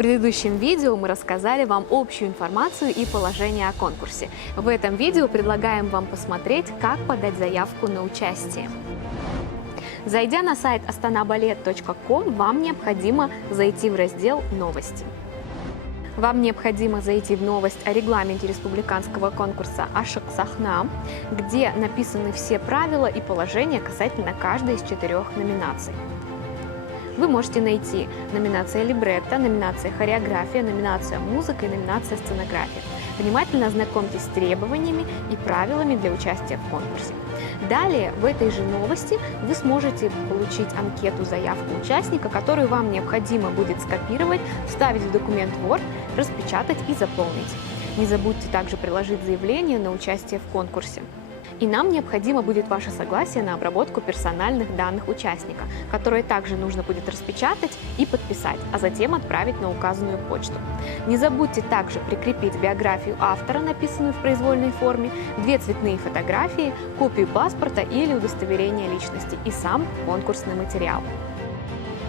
предыдущем видео мы рассказали вам общую информацию и положение о конкурсе. В этом видео предлагаем вам посмотреть, как подать заявку на участие. Зайдя на сайт astanaballet.com, вам необходимо зайти в раздел «Новости». Вам необходимо зайти в новость о регламенте республиканского конкурса «Ашык Сахна», где написаны все правила и положения касательно каждой из 4 номинаций. Вы можете найти номинация либретто, номинация хореография, номинация музыка и номинация сценография. Внимательно ознакомьтесь с требованиями и правилами для участия в конкурсе. Далее в этой же новости вы сможете получить анкету заявку участника, которую вам необходимо будет скопировать, вставить в документ Word, распечатать и заполнить. Не забудьте также приложить заявление на участие в конкурсе. И нам необходимо будет ваше согласие на обработку персональных данных участника, которые также нужно будет распечатать и подписать, а затем отправить на указанную почту. Не забудьте также прикрепить биографию автора, написанную в произвольной форме, 2 цветные фотографии, копию паспорта или удостоверения личности и сам конкурсный материал.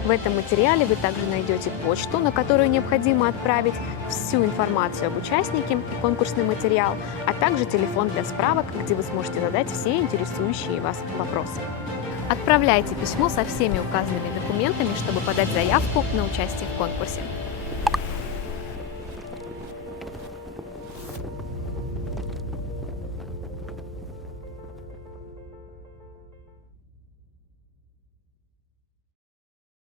В этом материале вы также найдете почту, на которую необходимо отправить всю информацию об участнике и конкурсный материал, а также телефон для справок, где вы сможете задать все интересующие вас вопросы. Отправляйте письмо со всеми указанными документами, чтобы подать заявку на участие в конкурсе.